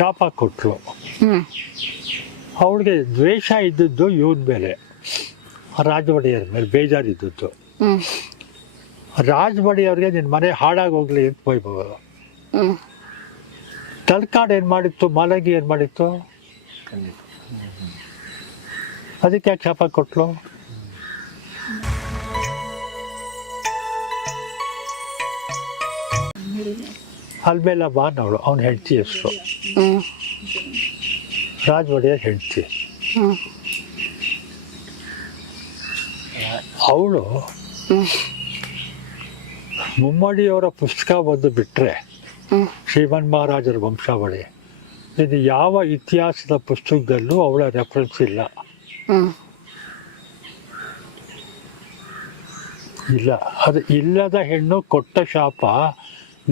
ಶಾಪ ಕೊಟ್ಲು. ಹ್ಮ್ ಅವಳಿಗೆ ದ್ವೇಷ ಇದ್ದದ್ದು ಇವನ ಮೇಲೆ, ರಾಜ ಒಡೆಯರ್ ಮೇಲೆ ಬೇಜಾರಿದ್ದದ್ದು. ಹ್ಮ್ ರಾಜ ಒಡೆಯವ್ರಿಗೆ ನಿನ್ನ ಮನೆ ಹಾಳಾಗಿ ಹೋಗ್ಲಿ ಅಂತ ವೈಭವ. ಹ್ಮ್ ತಲಕಾಡು ಏನು ಮಾಡಿತ್ತು, ಮಾಲಂಗಿ ಏನು ಮಾಡಿತ್ತು, ಅದಕ್ಕೆ ಯಾಕೆ ಶಾಪ ಕೊಟ್ಲು? ಅಲ್ಮೇಲ ಬಾನ್ ಅವಳು, ಅವನ ಹೆಂಡತಿ ಹೆಸರು, ಹ್ಮ್ ರಾಜ ಒಡೆಯರ್ ಹೆಂಡತಿ. ಹ್ಮ್ ಅವಳು ಹ್ಮ್ ಮುಮ್ಮಡಿಯವರ ಪುಸ್ತಕ ಒಂದು ಬಿಟ್ಟರೆ ಹ್ಮ್ ಶ್ರೀಮನ್ ಮಹಾರಾಜರ ವಂಶಾವಳಿ, ಇದು ಯಾವ ಇತಿಹಾಸದ ಪುಸ್ತಕದಲ್ಲೂ ಅವಳ ರೆಫರೆನ್ಸ್ ಇಲ್ಲ. ಹ್ಮ್ ಇಲ್ಲ, ಅದು ಇಲ್ಲದ ಹೆಣ್ಣು ಕೊಟ್ಟ ಶಾಪ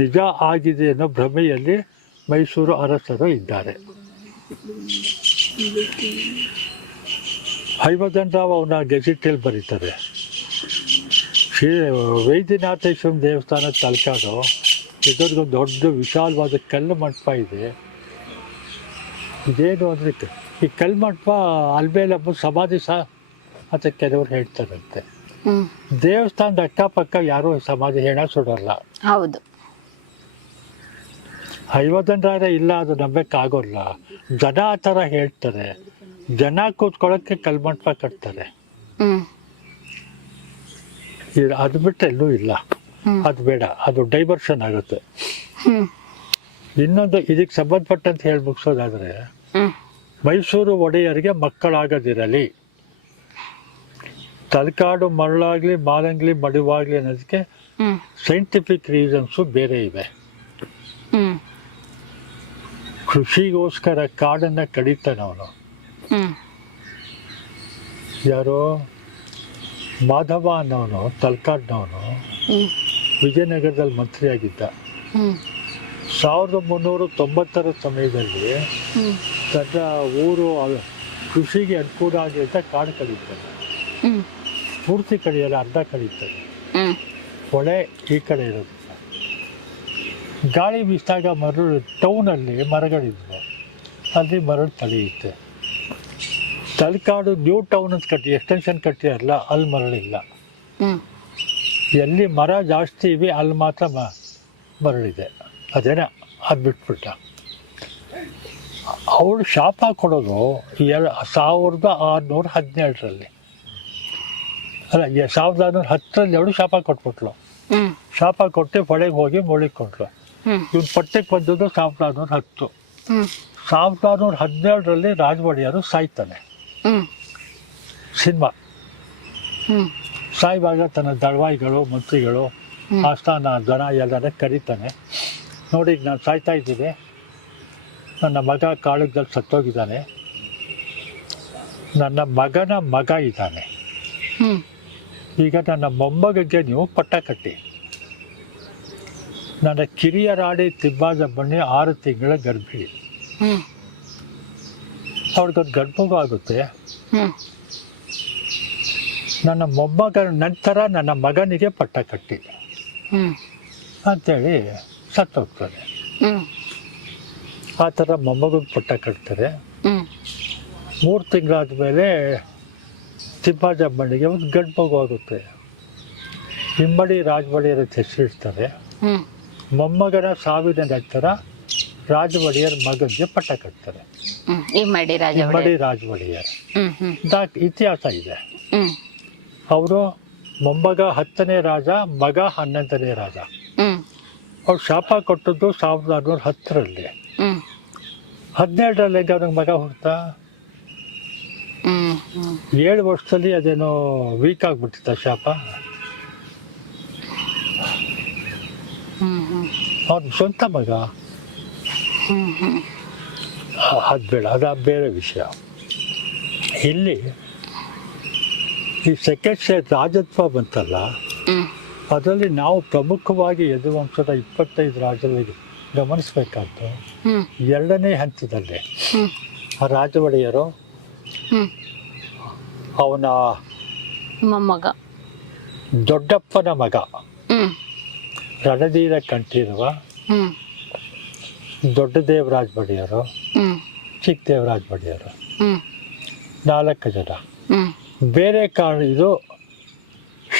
ನಿಜ ಆಗಿದೆ ಅನ್ನೋ ಭ್ರಮೆಯಲ್ಲಿ ಮೈಸೂರು ಅರಸರು ಇದ್ದಾರೆ. ಹೈಮದನರಾವ್ ಅವನ ಗೆಜೆಟಲ್ಲಿ ಬರೀತಾರೆ, ಶ್ರೀ ವೈದ್ಯನಾಥೇಶ್ವರ ದೇವಸ್ಥಾನ ತಲಕಾಡು ಇದರಿಗೊಂದು ದೊಡ್ಡ ವಿಶಾಲವಾದ ಕಲ್ಲು ಮಂಟಪ ಇದೆ. ಇದೇನು ಅಂದರೆ ಈ ಕಲ್ಲು ಮಂಟಪ ಅಲ್ಮೇಲಮ್ಮ ಸಮಾಧಿ ಸಹ ಅಂತ ಕೆಲವರು ಹೇಳ್ತಾರಂತೆ. ಹ್ಮ್ ದೇವಸ್ಥಾನದ ಅಕ್ಕಪಕ್ಕ ಯಾರೂ ಸಮಾಧಿ ಹೆಣ ಸುಡಲ್ಲ. ಹೌದು. ಹೈಮದನರಾಯ ಇಲ್ಲ, ಅದು ನಂಬಕ್ಕಾಗೋಲ್ಲ. ಜನ ಆ ಥರ ಹೇಳ್ತಾರೆ, ಜನ ಕೂತ್ಕೊಳ್ಳೋಕ್ಕೆ ಕಲ್ಮಂಟಪ ಕಟ್ತಾರೆ. ಹ್ಮ್ ಅದು ಬಿಟ್ಟರೆ ಎಲ್ಲೂ ಇಲ್ಲ. ಹ್ಮ್ ಅದು ಬೇಡ, ಅದು ಡೈವರ್ಷನ್ ಆಗುತ್ತೆ. ಹ್ಮ್ ಇನ್ನೊಂದು ಇದಕ್ಕೆ ಸಂಬಂಧಪಟ್ಟಂತ ಹೇಳಿ ಮುಗಿಸೋದಾದರೆ, ಹ್ಮ್ ಮೈಸೂರು ಒಡೆಯರಿಗೆ ಮಕ್ಕಳಾಗದಿರಲಿ, ತಲಕಾಡು ಮರಳಾಗಲಿ ಮಾಲಂಗ್ಲಿ ಮಡಿವಾಗಲಿ ಅನ್ನೋದಕ್ಕೆ ಹ್ಮ್ ಸೈಂಟಿಫಿಕ್ ರೀಸನ್ಸು ಬೇರೆ ಇವೆ. ಹ್ಮ್ ಕೃಷಿಗೋಸ್ಕರ ಕಾಡನ್ನು ಕಡಿತಾನೆ ಅವನು. ಹ್ಮ್ ಯಾರೋ ಮಾಧವ ಅನ್ನೋನು, ತಲಕಾಡ್ನವನು, ಹ್ಮ್ ವಿಜಯನಗರದಲ್ಲಿ ಮಂತ್ರಿಯಾಗಿದ್ದ. ಹ್ಮ್ 1390 ಸಮಯದಲ್ಲಿ ಹ್ಮ್ ತನ್ನ ಊರು ಕೃಷಿಗೆ ಅನುಕೂಲ ಆಗಲಿ ಅಂತ ಕಾಡು ಕಳೀತಾನೆ. ಹ್ಮ್ ಪೂರ್ತಿ ಕಡಿಯಲ್ಲ, ಅರ್ಧ ಕಳೀತಾನೆ. ಹ್ಮ್ ಹೊಳೆ ಈ ಕಡೆ ಇರೋದು. ಗಾಳಿ ಬೀಸಿದಾಗ ಮರಳು, ಟೌನಲ್ಲಿ ಮರಗಳಿದ್ವು, ಅಲ್ಲಿ ಮರಳು ತಳೆಯುತ್ತೆ. ತಲಕಾಡು ನ್ಯೂ ಟೌನ್ ಅಂತ ಕಟ್ಟಿ ಎಕ್ಸ್ಟೆನ್ಷನ್ ಕಟ್ಟಿರಲ್ಲ, ಅಲ್ಲಿ ಮರಳಿಲ್ಲ. ಹ್ಮ್ ಎಲ್ಲಿ ಮರ ಜಾಸ್ತಿ ಇವೆ ಅಲ್ಲಿ ಮಾತ್ರ ಮರಳಿದೆ. ಅದೇನ ಅದು ಬಿಟ್ಬಿಟ್ಟ. ಅವಳು ಶಾಪ ಕೊಡೋದು 1617ರಲ್ಲಿ, ಅಲ್ಲ 1610ರಲ್ಲಿ ಅವಳು ಶಾಪ ಕೊಟ್ಬಿಟ್ಲು. ಹ್ಮ್ ಶಾಪ ಕೊಟ್ಟು ಹೊಳೆಗೆ ಹೋಗಿ ಮುಳುಗಿಕೊಂಡ್ಳು. ಹ್ಮ್ ಇವನು ಪಟ್ಟಕ್ಕೆ ಬಂದದ್ದು 1610. ಹ್ಮ್ 1617ರಲ್ಲಿ ರಾಜ ಒಡೆಯರು ಸಾಯ್ತಾನೆ. ಹ್ಮ್ ಸಿನಿಮಾ ಹ್ಮ್ ಸಾಯುವಾಗ ತನ್ನ ದಳವಾಯಿಗಳು, ಮಂತ್ರಿಗಳು, ಆಸ್ಥಾನ ಜನ ಎಲ್ಲರ ಕರೀತಾನೆ. ನೋಡಿ, ಈಗ ನಾನು ಸಾಯ್ತಾ ಇದ್ದೀನಿ, ನನ್ನ ಮಗ ಕಾಳಗದಲ್ಲಿ ಸತ್ತೋಗಿದ್ದಾನೆ, ನನ್ನ ಮಗನ ಮಗ ಇದ್ದಾನೆ, ಹ್ಮ್ ಈಗ ನನ್ನ ಮೊಮ್ಮಗಗೆ ನೀವು ಪಟ್ಟ ಕಟ್ಟಿ. ನನ್ನ ಕಿರಿಯರಾಡಿ ತಿಬ್ಬಾಜಬ್ಬಣ್ಣಿ 6 ತಿಂಗಳ ಗರ್ಭಿಣಿ, ಹ್ಮ್ ಅವ್ರಿಗೊಂದು ಗರ್ಭಗೂ ಆಗುತ್ತೆ. ಹ್ಮ್ ನನ್ನ ಮೊಮ್ಮಗನ ನಂತರ ನನ್ನ ಮಗನಿಗೆ ಪಟ್ಟ ಕಟ್ಟಿ ಹ್ಮ್ ಅಂಥೇಳಿ ಸತ್ತೋಗ್ತಾರೆ. ಹ್ಮ್ ಆ ಥರ ಮೊಮ್ಮಗನಿಗೆ ಪಟ್ಟ ಕಟ್ತಾರೆ. ಹ್ಮ್ 3 ತಿಂಗಳಾದ ಮೇಲೆ ತಿಬ್ಬಾಜಮ್ಮನಿಗೆ ಒಂದು ಗಂಡು ಮಗು ಆಗುತ್ತೆ. ಇಮ್ಮಡಿ ರಾಜ ಒಡೆಯರ್ ಹೆಸರಿಡ್ತಾರೆ. ಹ್ಮ್ ಮೊಮ್ಮಗನ ಸಾವಿನ ನಂತರ ರಾಜ ಒಡೆಯರ್ ಮಗನಿಗೆ ಪಟ್ಟ ಕಟ್ತಾರೆ. ಹ್ಮ್ ಇಮ್ಮಡಿ ರಾಜ ಇಮ್ಮಡಿ ರಾಜ ಒಡೆಯರ್ ಹ್ಮ್ ಹ್ಮ್ ಇತಿಹಾಸ ಇದೆ. ಹ್ಮ್ ಅವರು ಮೊಮ್ಮಗ 10ನೇ ರಾಜ, ಮಗ 11ನೇ ರಾಜ. ಹ್ಮ್ ಅವ್ರು ಶಾಪ ಕೊಟ್ಟದ್ದು 1610ರಲ್ಲಿ. ಹ್ಮ್ 17ರಲ್ಲಿ ಅವ್ನಿಗೆ ಮಗ ಹುಡ್ತಾ. ಹ್ಮ್ ಹ್ಮ್ 7 ವರ್ಷದಲ್ಲಿ ಅದೇನೋ ವೀಕ್ ಆಗಿಬಿಟ್ಟಿತ್ತ ಶಾಪ. ಹ್ಮ್ ಹ್ಮ್ ಅವ್ನ ಸ್ವಂತ ಮಗ. ಹ್ಮ್ ಹ್ಮ್ ಅದು ಬೇಡ, ಅದು ಬೇರೆ ವಿಷಯ. ಇಲ್ಲಿ ಈ ಸೆಕೆಂಡ್ ರಾಜತ್ವ ಬಂತಲ್ಲ, ಹ್ಮ್ ಅದರಲ್ಲಿ ನಾವು ಪ್ರಮುಖವಾಗಿ ಯದುವಂಶದ 25 ರಾಜರಿಗೆ ಗಮನಿಸಬೇಕಾದ್ದು, ಹ್ಮ್ 2ನೇ ಹಂತದಲ್ಲಿ ಹ್ಮ್ ಆ ರಾಜ ಒಡೆಯರು ಹ್ಮ್ ಅವನ ಮೊಮ್ಮಗ ದೊಡ್ಡಪ್ಪನ ಮಗ ಹ್ಮ್ ರಣಧೀರ ಕಂಠೀರವ, ಹ್ಮ್ ದೊಡ್ಡ ದೇವರಾಜ್ ಒಡೆಯರು, ಹ್ಮ್ ಚಿಕ್ಕ ದೇವರಾಜ್ ಒಡೆಯರು, ಹ್ಮ್ 4 ಜನ. ಹ್ಮ್ ಬೇರೆ ಕಾರಣ ಇದು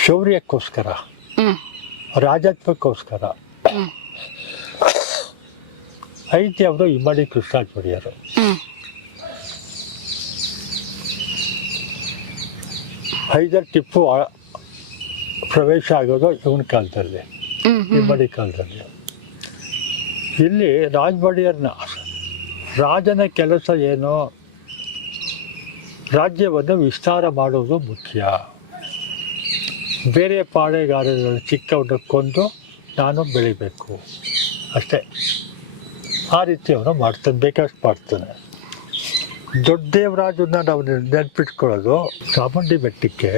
ಶೌರ್ಯಕ್ಕೋಸ್ಕರ, ಹ್ಮ್ ರಾಜತ್ವಕ್ಕೋಸ್ಕರ. ಹ್ಮ್ 5ನೇವರು ಇಮ್ಮಡಿ ಕೃಷ್ಣರಾಜ ಒಡೆಯರು. ಹ್ಮ್ ಹೈದರ್ ಟಿಪ್ಪು ಪ್ರವೇಶ ಆಗೋದು ಇವನ ಕಾಲದಲ್ಲಿ, ಹ್ಮ್ ಹ್ಮ್ ಇಮ್ಮಡಿ ಕಾಲದಲ್ಲಿ. ಇಲ್ಲಿ ರಾಜ ಒಡೆಯರ್ನ ರಾಜನ ಕೆಲಸ ಏನು? ರಾಜ್ಯವನ್ನು ವಿಸ್ತಾರ ಮಾಡುವುದು ಮುಖ್ಯ. ಬೇರೆ ಪಾಳೆಗಾರರು ಚಿಕ್ಕವನ್ನ ಕೊಂದು ನಾನು ಬೆಳಿಬೇಕು ಅಷ್ಟೇ. ಆ ರೀತಿ ಅವನು ಮಾಡ್ತಾನೆ, ಬೇಕಷ್ಟು ಮಾಡ್ತಾನೆ. ದೊಡ್ಡ ದೇವರಾಜನ್ನ ನಾವು ನೆನ್ಪಿಟ್ಕೊಳ್ಳೋದು ಚಾಮುಂಡಿ ಬೆಟ್ಟಕ್ಕೆ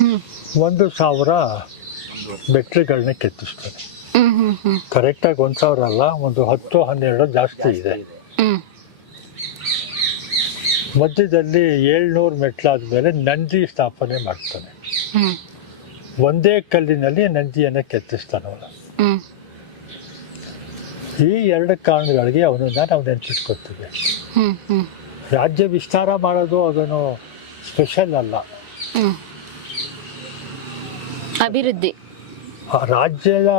ಹ್ಮ್ 1,000 ಬೆಟ್ಟಗಳನ್ನ ಕೆತ್ತಿಸ್ತಾನೆ. ಹ್ಮ್ ಹ್ಮ್ ಹ್ಮ್ ಕರೆಕ್ಟಾಗಿ 1,000 ಅಲ್ಲ, ಒಂದು 10-12 ಜಾಸ್ತಿ ಇದೆ. ಹ್ಮ್ ಮಧ್ಯದಲ್ಲಿ 700 ಮೆಟ್ಲಾದ್ಮೇಲೆ ನಂದಿ ಸ್ಥಾಪನೆ ಮಾಡ್ತಾನೆ. ಹ್ಮ್ ಒಂದೇ ಕಲ್ಲಿನಲ್ಲಿ ನಂದಿಯನ್ನು ಕೆತ್ತಿಸ್ತಾನೆ ಅವನು. ಹ್ಮ್ ಈ 2 ಕಾರಣಗಳಿಗೆ ಅವನನ್ನ ನಾವು ನೆನಪಿಸ್ಕೊತೀವಿ. ಹ್ಮ್ ಹ್ಮ್ ರಾಜ್ಯ ವಿಸ್ತಾರ ಮಾಡೋದು ಅದನ್ನು ಸ್ಪೆಷಲ್ ಅಲ್ಲ. ಹ್ಮ್ ಅಭಿವೃದ್ಧಿ, ಆ ರಾಜ್ಯದ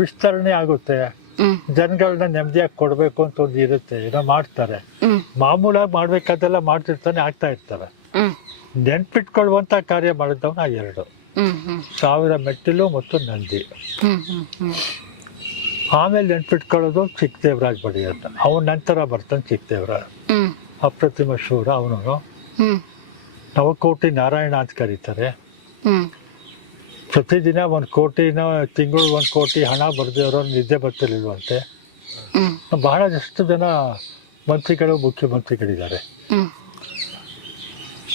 ವಿಸ್ತರಣೆ ಆಗುತ್ತೆ, ಹ್ಮ್ ಜನಗಳನ್ನ ನೆಮ್ಮದಿಯಾಗಿ ಕೊಡಬೇಕು ಅಂತ ಒಂದು ಇರುತ್ತೆ, ಏನೋ ಮಾಡ್ತಾರೆ. ಹ್ಮ್ ಮಾಮೂಲಾಗಿ ಮಾಡ್ಬೇಕಾದೆಲ್ಲ ಮಾಡ್ತಿರ್ತಾನೆ, ಆಗ್ತಾ ಇರ್ತಾರೆ. ಹ್ಮ್ ನೆನ್ಪಿಟ್ಕೊಳ್ಳುವಂಥ ಕಾರ್ಯ ಮಾಡಿದವನ ಆ 2, ಹ್ಮ್ ಹ್ಮ್ 1000 ಮೆಟ್ಟಿಲು ಮತ್ತು ನಂದಿ. ಹ್ಮ್ ಹ್ಮ್ ಹ್ಮ್ ಆಮೇಲೆ ನೆನ್ಪಿಟ್ಕೊಳ್ಳೋದು ಚಿಕ್ಕ ದೇವರಾಜ ಒಡೆಯರ್. ಅವನ ನಂತರ ಬರ್ತಾನೆ ಚಿಕ್ಕ ದೇವರಾಜ, ಹ್ಮ್ ಅಪ್ರತಿಮ ಶೂರ. ಅವನು ಹ್ಮ್ ನವಕೋಟಿ ನಾರಾಯಣ ಅಂತ ಕರೀತಾರೆ. ಹ್ಮ್ ಪ್ರತಿದಿನ 1 ಕೋಟಿನ, ತಿಂಗಳು 1 ಕೋಟಿ ಹಣ ಬರ್ದೇವ್ರು ನಿದ್ದೆ ಬರ್ತಿರ್ಲಿಲ್ವಂತೆ. ಹ್ಮ್ ಬಹಳಷ್ಟು ಜನ ಮಂತ್ರಿಗಳು, ಮುಖ್ಯಮಂತ್ರಿಗಳಿದ್ದಾರೆ. ಹ್ಮ್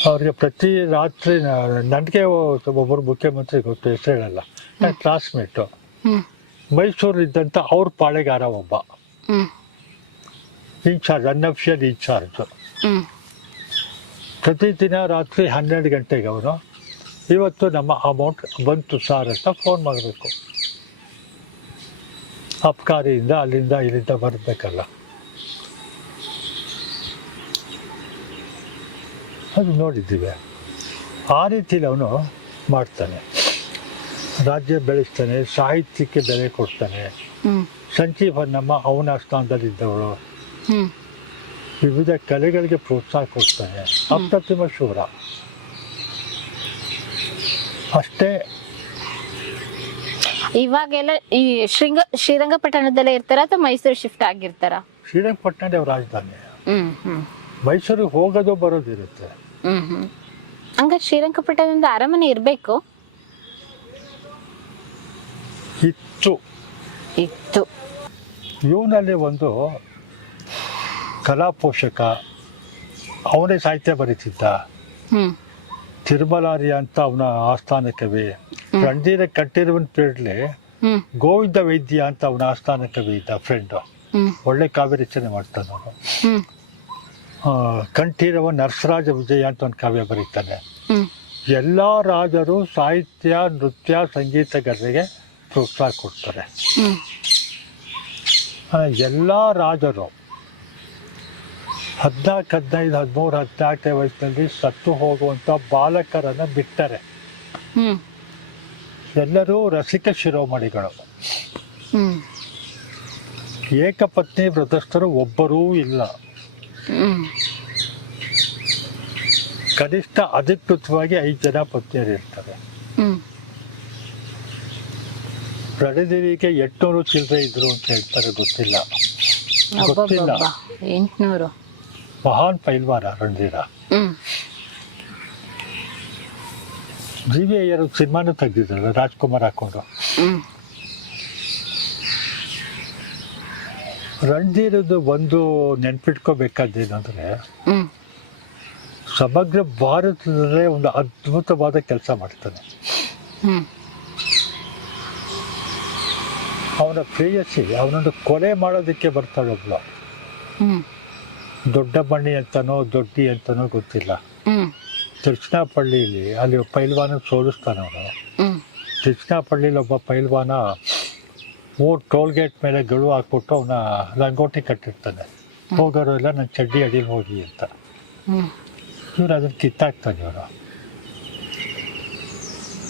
ಅವ್ರಿಗೆ ಪ್ರತಿ ರಾತ್ರಿ ನನಗೆ ಒಬ್ಬರು ಮುಖ್ಯಮಂತ್ರಿ ಗೊತ್ತು, ಹೆಸರು ಹೇಳಲ್ಲ, ನನ್ನ ಕ್ಲಾಸ್ಮೇಟು. ಹ್ಮ್ ಮೈಸೂರಿದ್ದಂಥ ಅವ್ರ ಪಾಳೆಗಾರ ಒಬ್ಬ ಹ್ಮ್ ಇನ್ಚಾರ್ಜ್, ಅನ್ಅಫಿಷಿಯಲ್ ಇನ್ಚಾರ್ಜ್. ಹ್ಮ್ ಪ್ರತಿದಿನ ರಾತ್ರಿ 12 ಗಂಟೆಗೆ ಅವನು ಇವತ್ತು ನಮ್ಮ ಅಮೌಂಟ್ ಬಂತು ಸಾರ್ ಅಂತ ಫೋನ್ ಮಾಡಬೇಕು. ಅಬ್ಕಾರಿಯಿಂದ ಅಲ್ಲಿಂದ ಇಲ್ಲಿಂದ ಬರಬೇಕಲ್ಲ, ಅದು ನೋಡಿದ್ದೀವಿ. ಆ ರೀತಿಲಿ ಅವನು ಮಾಡ್ತಾನೆ, ರಾಜ್ಯ ಬೆಳೆಸ್ತಾನೆ, ಸಾಹಿತ್ಯಕ್ಕೆ ಬೆಲೆ ಕೊಡ್ತಾನೆ. ಹ್ಮ್ ಸಂಜೀವನಮ್ಮ ಅವನ ಸ್ಥಾನದಲ್ಲಿದ್ದವಳು, ಹ್ಮ್ ವಿವಿಧ ಕಲೆಗಳಿಗೆ ಪ್ರೋತ್ಸಾಹ ಕೊಡ್ತಾನೆ. ಅಪ್ರತಿಮ ಶೂರ ಅಷ್ಟೇ. ಇವಾಗೆಲ್ಲ ಈ ಶ್ರೀರಂಗಪಟ್ಟಣದಲ್ಲೇ ಇರ್ತಾರ ಅಥವಾ ಮೈಸೂರು ಶಿಫ್ಟ್ ಆಗಿರ್ತಾರ? ಶ್ರೀರಂಗಪಟ್ಟಣ ಅವ್ರ ರಾಜಧಾನಿ. ಹ್ಮ್ ಹ್ಮ್ ಮೈಸೂರಿಗೆ ಹೋಗೋದು ಬರೋದಿರುತ್ತೆ. ಹ್ಮ್ ಹ್ಮ್ ಹಂಗ ಶ್ರೀರಂಗಪಟ್ಟಣದಿಂದ ಅರಮನೆ ಇರ್ಬೇಕು ಇತ್ತು. ಇವನಲ್ಲಿ ಒಂದು ಕಲಾ ಪೋಷಕ, ಅವನೇ ಸಾಹಿತ್ಯ ಬರೀತಿದ್ದ. ಹ್ಮ್ ತಿರುಮಲಾರಿ ಅಂತ ಅವನ ಆಸ್ಥಾನ ಕವಿ. ರಣಧೀರ ಕಂಠೀರವನ್ ಪೀರ್ಡ್ಲಿ ಹ್ಮ್ ಗೋವಿಂದ ವೈದ್ಯ ಅಂತ ಅವನ ಆಸ್ಥಾನ ಕವಿ ಇದ್ದ, ಫ್ರೆಂಡು. ಹ್ಮ್ ಒಳ್ಳೆ ಕಾವ್ಯ ರಚನೆ ಮಾಡ್ತಾನೆ ಅವನು. ಹ್ಮ್ ಕಂಠೀರವ ನರಸರಾಜ ವಿಜಯ ಅಂತ ಒಂದು ಕಾವ್ಯ ಬರೀತಾನೆ. ಹ್ಮ್ ಎಲ್ಲ ರಾಜರು ಸಾಹಿತ್ಯ, ನೃತ್ಯ, ಸಂಗೀತಗಾರರಿಗೆ ಪ್ರೋತ್ಸಾಹ ಕೊಡ್ತಾರೆ. ಹ್ಮ್ ಎಲ್ಲ ರಾಜರು 14, 15, 13, 14ನೇ ವಯಸ್ಸಿನಲ್ಲಿ ಸತ್ತು ಹೋಗುವಂಥ ಬಾಲಕರನ್ನು ಬಿಟ್ಟರೆ. ಹ್ಮ್ ಎಲ್ಲರೂ ರಸಿಕ ಶಿರೋಮಣಿಗಳು. ಹ್ಮ್ ಏಕಪತ್ನಿ ವ್ರತಸ್ಥರು ಒಬ್ಬರೂ ಇಲ್ಲ. ಹ್ಮ್ ಕನಿಷ್ಠ ಅಧಿಕೃತವಾಗಿ 5 ಜನ ಪತ್ನಿಯರು ಇರ್ತಾರೆ. ಹ್ಮ್ ರಣದೇವಿಗೆ 800 ಚಿಲ್ಲರೆ ಇದ್ರು ಅಂತ ಹೇಳ್ತಾರೆ, ಗೊತ್ತಿಲ್ಲ. 800. ಮಹಾನ್ ಪೈಲ್ವಾನ ರಣಧೀರ. ಹ್ಮ್ ಜಿ.ವಿ. ಅಯ್ಯರ್ ಸಿನಿಮಾನು ತೆಗ್ದಿದ್ರಲ್ಲ, ರಾಜ್ಕುಮಾರ್ ಹಾಕೊಂಡು. ಹ್ಮ್ ರಣಧೀರದ್ದು ಒಂದು ನೆನ್ಪಿಟ್ಕೋಬೇಕಾದ್ದೇನಂದ್ರೆ, ಹ್ಮ್ ಸಮಗ್ರ ಭಾರತದಲ್ಲೇ ಒಂದು ಅದ್ಭುತವಾದ ಕೆಲಸ ಮಾಡ್ತಾನೆ. ಹ್ಮ್ ಅವನ ಪ್ರೇಯಸಿ ಅವನನ್ನು ಕೊಲೆ ಮಾಡೋದಕ್ಕೆ ಬರ್ತಾಳೆ ಒಬ್ಳು. ಹ್ಮ್ ದೊಡ್ಡ ಬಣ್ಣಿ ಅಂತನೋ ದೊಡ್ಡಿ ಅಂತನೋ ಗೊತ್ತಿಲ್ಲ. ಹ್ಮ್ ತಿರುಚನಾಪಳ್ಳಿಲಿ ಅಲ್ಲಿ ಪೈಲ್ವಾನ ಸೋಲಿಸ್ತಾನೆ ಅವನು. ಹ್ಮ್ ತಿರುಚನಾಪಳ್ಳಿಲಿ ಒಬ್ಬ ಪೈಲ್ವಾನ ಟೋಲ್ ಗೇಟ್ ಮೇಲೆ ಗಳು ಹಾಕ್ಬಿಟ್ಟು ಅವನ ಲಂಗೋಟಿ ಕಟ್ಟಿರ್ತಾನೆ. ಹೋಗೋರು ಎಲ್ಲ ನನ್ನ ಚಡ್ಡಿ ಅಡಿಲಿ ಹೋಗಿ ಅಂತ. ಇವ್ರು ಅದನ್ನ ಕಿತ್ತಾಕ್ತಾನೆ. ಇವರು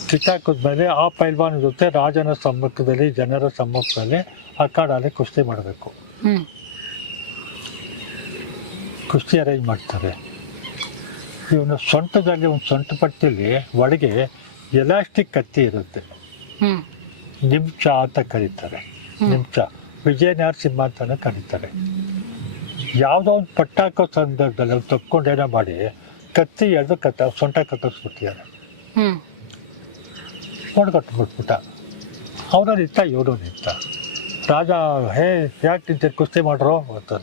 ಕಿತ್ತಾಕಿದ್ಮೇಲೆ ಆ ಪೈಲ್ವಾನ್ ಜೊತೆ ರಾಜನ ಸಮ್ಮುಖದಲ್ಲಿ, ಜನರ ಸಮ್ಮುಖದಲ್ಲಿ ಅಖಾಡಲ್ಲಿ ಕುಸ್ತಿ ಮಾಡಬೇಕು. ಕುಸ್ತಿ ಅರೇಂಜ್ ಮಾಡ್ತಾರೆ. ಇವನು ಸೊಂಟದಲ್ಲಿ ಒಂದು ಸೊಂಟ ಪಟ್ಟಿಲಿ ಒಳಗೆ ಎಲಾಸ್ಟಿಕ್ ಕತ್ತಿ ಇರುತ್ತೆ. ನಿಮ್ಚ ಅಂತ ಕರೀತಾರೆ. ನಿಮ್ಚ ವಿಜಯ ನರಸಿಂಹ ಅಂತಾನೆ ಕರೀತಾರೆ. ಯಾವುದೋ ಒಂದು ಪಟ್ಟಾಕೋ ಸಂದರ್ಭದಲ್ಲಿ ಅವ್ರು ತಪ್ಕೊಂಡೇನೋ ಮಾಡಿ ಕತ್ತಿ ಎಳೆದು ಸೊಂಟ ಕತ್ತಿಸ್ಬಿಟ್ಟಿದ್ದಾರೆ. ಹೊಡ್ಕೊಟ್ಬಿಟ್ಬಿಟ್ಟ. ಅವನು ನಿಂತ, ಇವನು ನಿಂತ. ರಾಜ ಯಾಕೆ ನಿಂತ ಕುಸ್ತಿ ಮಾಡ್ರೋ ಅಂತ.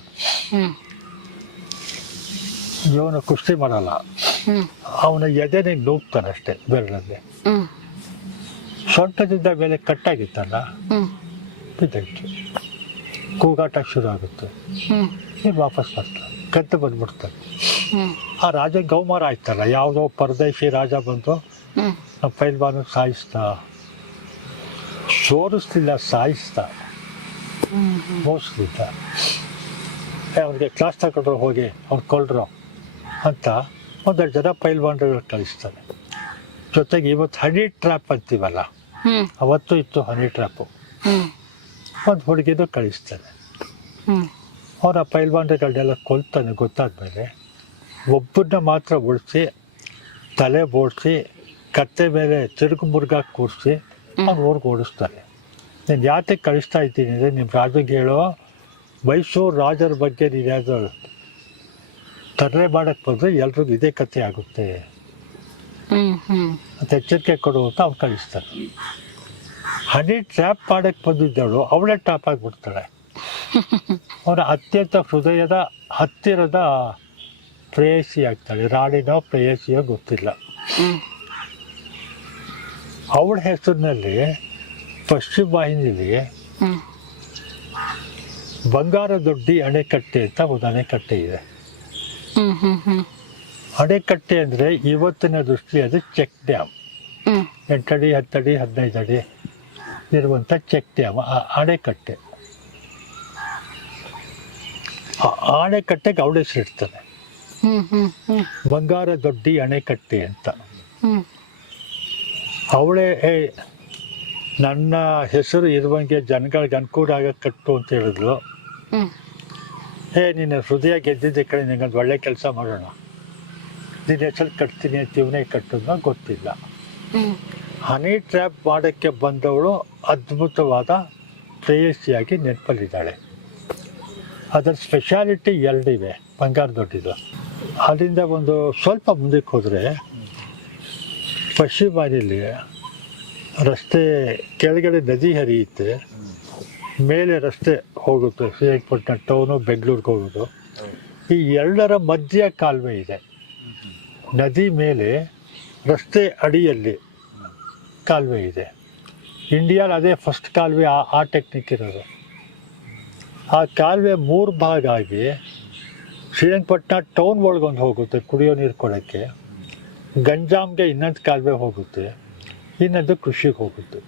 ಇವನು ಕುಸ್ತಿ ಮಾಡಲ್ಲ. ಅವನ ಎದೆನೇ ನುಗ್ತಾನೆ ಅಷ್ಟೇ ಬೆರಳಲ್ಲಿ. ಸೊಂಟದಿಂದ ಮೇಲೆ ಕಟ್ಟಾಗಿತ್ತಲ್ಲ, ಬಿದ್ದಾಯ್ತು. ಕೂಗಾಟ ಶುರು ಆಗುತ್ತೆ. ನೀನು ವಾಪಸ್ ಬರ್ತಾನೆ, ಕದ್ದು ಬಂದ್ಬಿಡ್ತಾನೆ. ಆ ರಾಜ ಗೌಮಾರ ಆಯ್ತಲ್ಲ, ಯಾವುದೋ ಪರದೇಶಿ ರಾಜ ಬಂದು ನಮ್ಮ ಪೈಲ್ವಾನು ಸಾಯಿಸ್ತಾ, ಸೋರಿಸ್ಲಿಲ್ಲ, ಸಾಯಿಸ್ತಾ, ಮೋಸ್ಲಿಲ್ಲ. ಅವ್ನಿಗೆ ಕ್ಲಾಸ್ ತಗೊಂಡ್ರು, ಹೋಗಿ ಅವ್ನು ಕೊಲ್ರು ಅಂತ ಒಂದೆರಡು ಜನ ಪೈಲ್ವಾನ್ಗಳು ಕಳಿಸ್ತಾನೆ. ಜೊತೆಗೆ ಇವತ್ತು ಹನಿ ಟ್ರ್ಯಾಪ್ ಅಂತೀವಲ್ಲ, ಅವತ್ತು ಇತ್ತು ಹನಿ ಟ್ರ್ಯಾಪು. ಒಂದು ಹುಡುಗಿನೂ ಕಳಿಸ್ತಾನೆ. ಅವನ ಪೈಲ್ವಾನ್ಗಳನ್ನೆಲ್ಲ ಕೊಲ್ತಾನೆ. ಗೊತ್ತಾದ್ಮೇಲೆ ಒಬ್ಬನ್ನ ಮಾತ್ರ ಉಳಿಸಿ, ತಲೆ ಬೋಡಿಸಿ, ಕತ್ತೆ ಮೇಲೆ ತಿರುಗು ಮುರುಗ ಕೂರಿಸಿ ಅವ್ನು ಊರಿಗೆ ಓಡಿಸ್ತಾನೆ. ನೀನು ಯಾಕೆ ಕಳಿಸ್ತಾ ಇದ್ದೀನಿ ಅಂದರೆ, ನಿಮ್ಮ ರಾಜಗೆ ಹೇಳೋ, ಮೈಸೂರು ರಾಜರ ಬಗ್ಗೆ ನೀನು ಯಾವುದು ತರಲೆ ಮಾಡಕ್ಕೆ ಬಂದರೆ ಎಲ್ರಿಗೂ ಇದೇ ಕತೆ ಆಗುತ್ತೆ ಅಂತ ಎಚ್ಚರಿಕೆ ಕೊಡು ಅಂತ ಅವ್ನು ಕಳಿಸ್ತಾನೆ. ಹನಿ ಟ್ರ್ಯಾಪ್ ಮಾಡಕ್ಕೆ ಬಂದಿದ್ದವಳು ಅವಳೇ ಟ್ರ್ಯಾಪ್ ಆಗಿಬಿಡ್ತಾಳೆ. ಅವನ ಅತ್ಯಂತ ಹೃದಯದ ಹತ್ತಿರದ ಪ್ರೇಯಸಿ ಆಗ್ತಾಳೆ. ರಾಣಿನೋ ಪ್ರೇಯಸಿಯೋ ಗೊತ್ತಿಲ್ಲ. ಅವಳ ಹೆಸರಿನಲ್ಲಿ ಪಶ್ಚಿಮ ವಾಹಿನಿಲಿ ಬಂಗಾರದೊಡ್ಡಿ ಅಣೆಕಟ್ಟೆ ಅಂತ ಒಂದು ಅಣೆಕಟ್ಟೆ ಇದೆ. ಅಣೆಕಟ್ಟೆ ಅಂದರೆ ಇವತ್ತಿನ ದೃಷ್ಟಿ ಅದು ಚೆಕ್ ಡ್ಯಾಮ್. 8 ಅಡಿ 10 ಅಡಿ 15 ಅಡಿ ಇರುವಂಥ ಚೆಕ್ ಡ್ಯಾಮ್ ಅಣೆಕಟ್ಟೆ. ಆ ಅಣೆಕಟ್ಟೆಗೆ ಅವಳ ಹೆಸರಿಡ್ತಾನೆ, ಬಂಗಾರದೊಡ್ಡಿ ಅಣೆಕಟ್ಟೆ ಅಂತ. ಅವಳೇ ನನ್ನ ಹೆಸರು ಇರುವಂಗೆ ಜನಗಳಿಗೆ ಅನುಕೂಲ ಆಗ ಕಟ್ಟು ಅಂತ ಹೇಳಿದ್ಲು. ನಿನ್ನ ಹೃದಯ ಗೆದ್ದಿದ್ದ ಕಡೆ ನಿಂಗೊಂದು ಒಳ್ಳೆ ಕೆಲಸ ಮಾಡೋಣ, ನಿನ್ನ ಹೆಸರು ಕಟ್ತೀನಿ ಅಂತ ಇವನೇ ಕಟ್ಟೋದು ಗೊತ್ತಿಲ್ಲ. ಹನಿ ಟ್ರ್ಯಾಪ್ ಮಾಡೋಕ್ಕೆ ಬಂದವಳು ಅದ್ಭುತವಾದ ಪ್ರೇಯಸಿಯಾಗಿ ನೆನಪಲ್ಲಿದ್ದಾಳೆ. ಅದರ ಸ್ಪೆಷಾಲಿಟಿ 2 ಇವೆ ಬಂಗಾರದೊಡ್ಡಿದು. ಅಲ್ಲಿಂದ ಒಂದು ಸ್ವಲ್ಪ ಮುಂದಕ್ಕೆ ಹೋದರೆ ಪಶ್ಚಿಮ ವಾಹಿನಿಲಿ ರಸ್ತೆ ಕೆಳಗಡೆ ನದಿ ಹರಿಯುತ್ತೆ, ಮೇಲೆ ರಸ್ತೆ ಹೋಗುತ್ತೆ, ಶ್ರೀರಂಗಪಟ್ಟಣ ಟೌನು ಬೆಂಗಳೂರಿಗೆ ಹೋಗೋದು. ಈ 2ರ ಮಧ್ಯ ಕಾಲುವೆ ಇದೆ. ನದಿ ಮೇಲೆ ರಸ್ತೆ ಅಡಿಯಲ್ಲಿ ಕಾಲುವೆ ಇದೆ. ಇಂಡಿಯಾದಲ್ಲಿ ಅದೇ ಫಸ್ಟ್ ಕಾಲುವೆ. ಆ ಟೆಕ್ನಿಕ್ ಇರೋದು. ಆ ಕಾಲುವೆ 3 ಭಾಗ ಆಗಿ ಶ್ರೀರಂಗಪಟ್ಟಣ ಟೌನ್ ಒಳಗೊಂದು ಹೋಗುತ್ತೆ ಕುಡಿಯೋ ನೀರು ಕೊಡೋಕ್ಕೆ, ಗಂಜಾಮ್ಗೆ ಇನ್ನೊಂದು ಕಾಲುವೆ ಹೋಗುತ್ತೆ, ಇನ್ನೊಂದು ಕೃಷಿಗೆ ಹೋಗುತ್ತೆ.